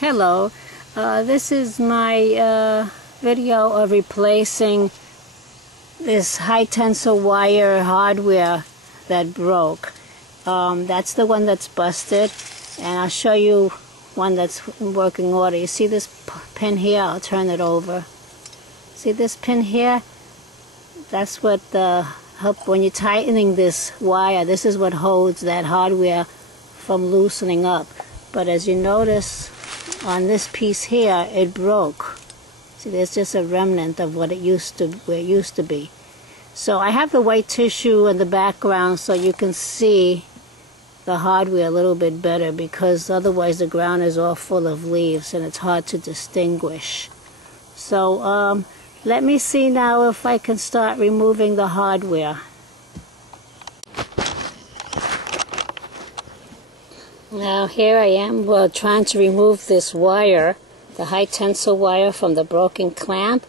Hello, this is my video of replacing this high tensile wire hardware that broke. That's the one that's busted, and I'll show you one that's in working order. You see this pin here? I'll turn it over. See this pin here? That's what help when you're tightening this wire. This is what holds that hardware from loosening up. But as you notice on this piece here, it broke. See, there's just a remnant of what it used to, where it used to be. So I have the white tissue in the background so you can see the hardware a little bit better, because otherwise the ground is all full of leaves and it's hard to distinguish. So let me see now if I can start removing the hardware. Now here I am trying to remove this wire, the high tensile wire, from the broken clamp.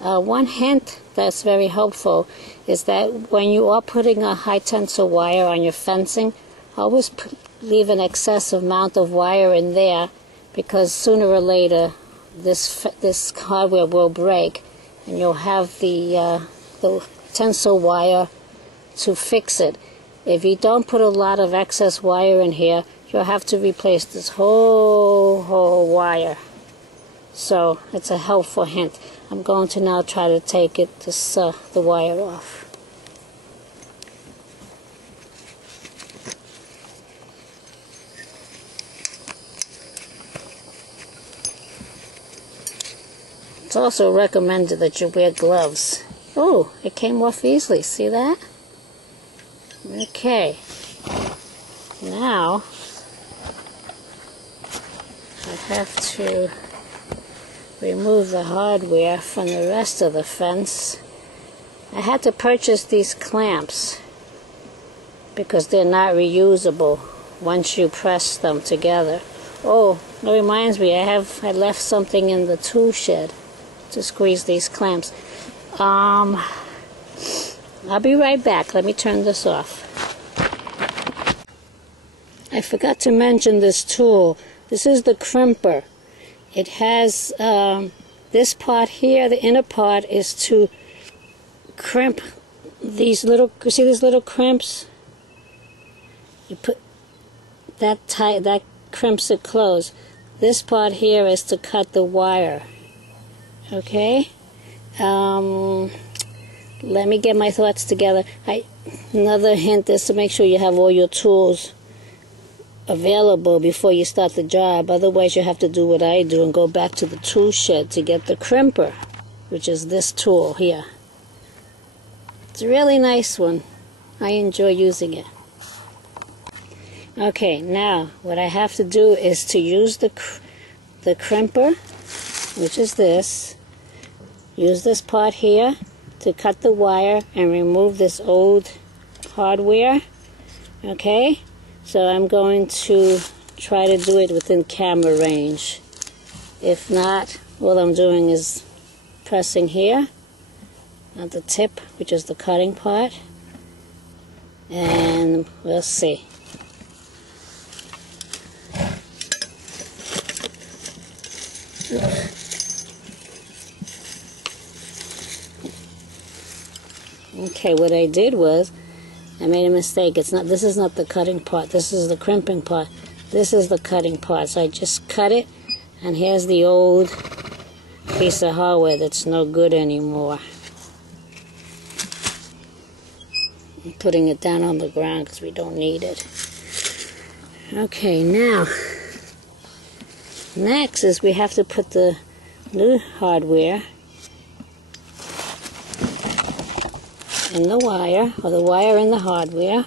One hint that's very helpful is that when you are putting a high tensile wire on your fencing, always leave an excessive amount of wire in there, because sooner or later this hardware will break and you'll have the tensile wire to fix it. If you don't put a lot of excess wire in here, you'll have to replace this whole wire. So it's a helpful hint. I'm going to now try to take the wire off. It's also recommended that you wear gloves. Oh, it came off easily. See that? Okay. Now I have to remove the hardware from the rest of the fence. I had to purchase these clamps because they're not reusable once you press them together. Oh, it reminds me, I left something in the tool shed to squeeze these clamps. I'll be right back. Let me turn this off. I forgot to mention this tool. This is the crimper. It has this part here. The inner part is to crimp these little, you see these little crimps? You put that tight, that crimps it closed. This part here is to cut the wire. Okay? Let me get my thoughts together. Another hint is to make sure you have all your tools available before you start the job. Otherwise you have to do what I do and go back to the tool shed to get the crimper, which is this tool here. It's a really nice one. I enjoy using it. Okay, now what I have to do is to use the crimper, which is this. Use this part here to cut the wire and remove this old hardware. Okay? So I'm going to try to do it within camera range. If not, all I'm doing is pressing here at the tip, which is the cutting part, and we'll see. Okay, what I did was I made a mistake. This is not the cutting part. This is the crimping part. This is the cutting part. So I just cut it, and here's the old piece of hardware that's no good anymore. I'm putting it down on the ground because we don't need it. Okay, now next is we have to put the new hardware in the wire, or the wire in the hardware.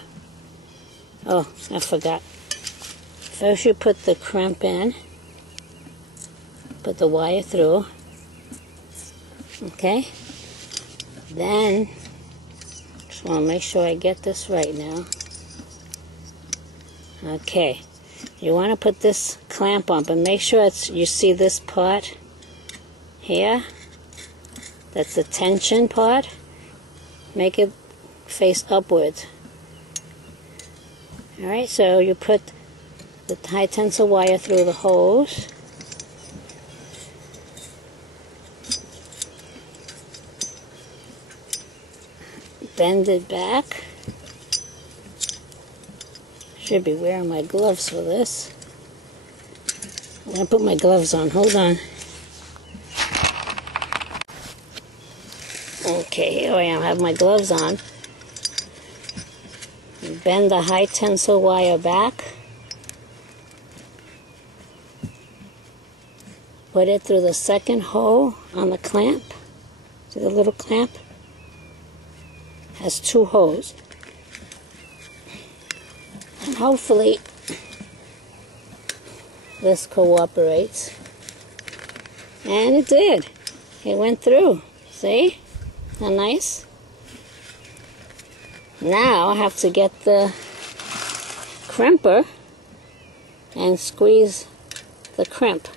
Oh, I forgot. First you put the crimp in, put the wire through, okay? Then, just want to make sure I get this right now. Okay, you want to put this clamp on, but make sure you see this part here. That's the tension part. Make it face upwards. Alright, so you put the high tensile wire through the hose. bend it back. Should be wearing my gloves for this. I'm going to put my gloves on. Hold on. Okay, here I am. I have my gloves on. Bend the high tensile wire back. Put it through the second hole on the clamp. See the little clamp? Has 2 holes. And hopefully this cooperates. And it did. It went through. See? How nice? Now I have to get the crimper and squeeze the crimp.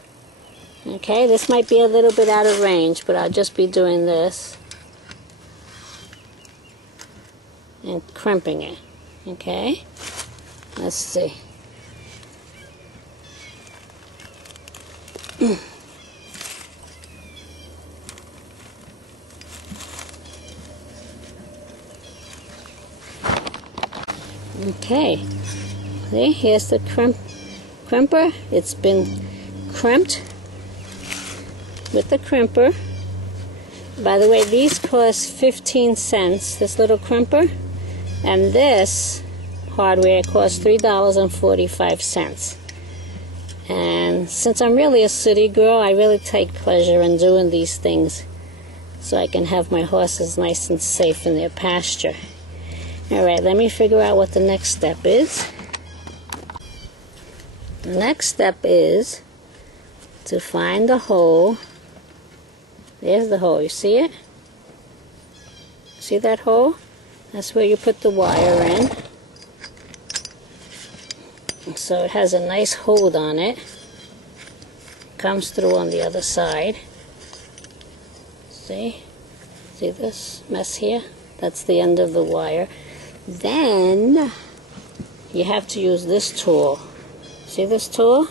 Okay, this might be a little bit out of range, but I'll just be doing this and crimping it. Okay, let's see. Okay, see, here's the crimper. It's been crimped with the crimper. By the way, these cost 15 cents, this little crimper, and this hardware costs $3.45. And since I'm really a city girl, I really take pleasure in doing these things so I can have my horses nice and safe in their pasture. Alright, let me figure out what the next step is. The next step is to find the hole. There's the hole, you see it? See that hole? That's where you put the wire in. So it has a nice hold on it. Comes through on the other side. See? See this mess here? That's the end of the wire. Then you have to use this tool. See this tool?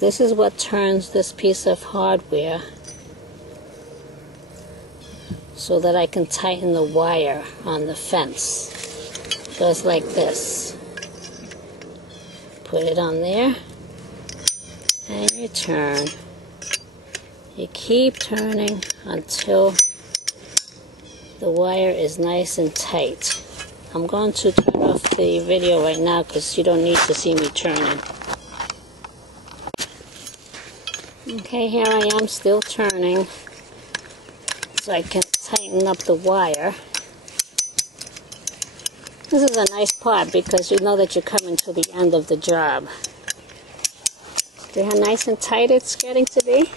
This is what turns this piece of hardware so that I can tighten the wire on the fence. It goes like this. Put it on there and you turn. You keep turning until the wire is nice and tight. I'm going to turn off the video right now because you don't need to see me turning. Okay, here I am still turning so I can tighten up the wire. This is a nice part because you know that you're coming to the end of the job. See how nice and tight it's getting to be?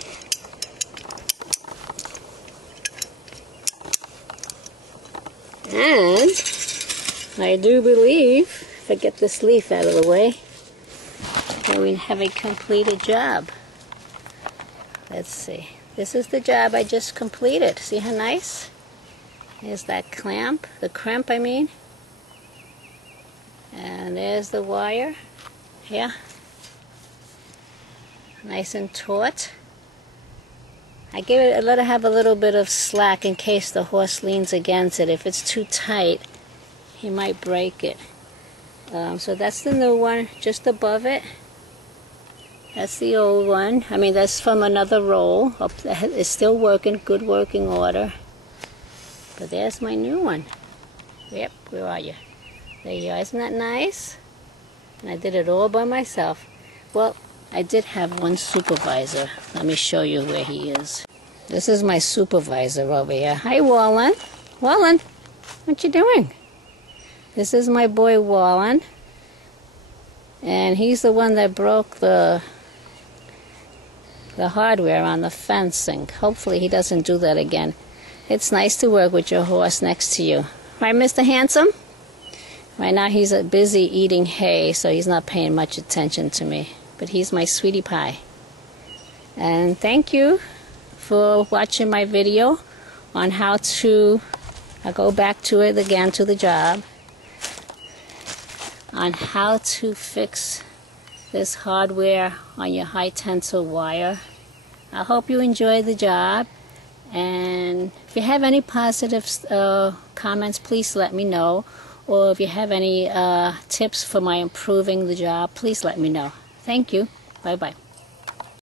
And I do believe, if I get this leaf out of the way, that we have a completed job. Let's see. This is the job I just completed. See how nice? There's that crimp, I mean. And there's the wire. Yeah. Nice and taut. I let it have a little bit of slack in case the horse leans against it. If it's too tight, he might break it. So that's the new one, just above it. That's the old one. I mean, that's from another roll. It's still working, good working order. But there's my new one. Yep, where are you? There you are. Isn't that nice? And I did it all by myself. Well, I did have one supervisor. Let me show you where he is. This is my supervisor over here. Hi, Wallen. Wallen, what you doing? This is my boy, Wallen. And he's the one that broke the hardware on the fencing. Hopefully he doesn't do that again. It's nice to work with your horse next to you. Right, Mr. Handsome? Right now he's busy eating hay, so he's not paying much attention to me. But he's my sweetie pie. And thank you for watching my video on how to, I'll go back to it again, to the job, on how to fix this hardware on your high tensile wire. I hope you enjoyed the job, And if you have any positive comments, please let me know. Or if you have any tips for my improving the job, please let me know. Thank you. Bye-bye.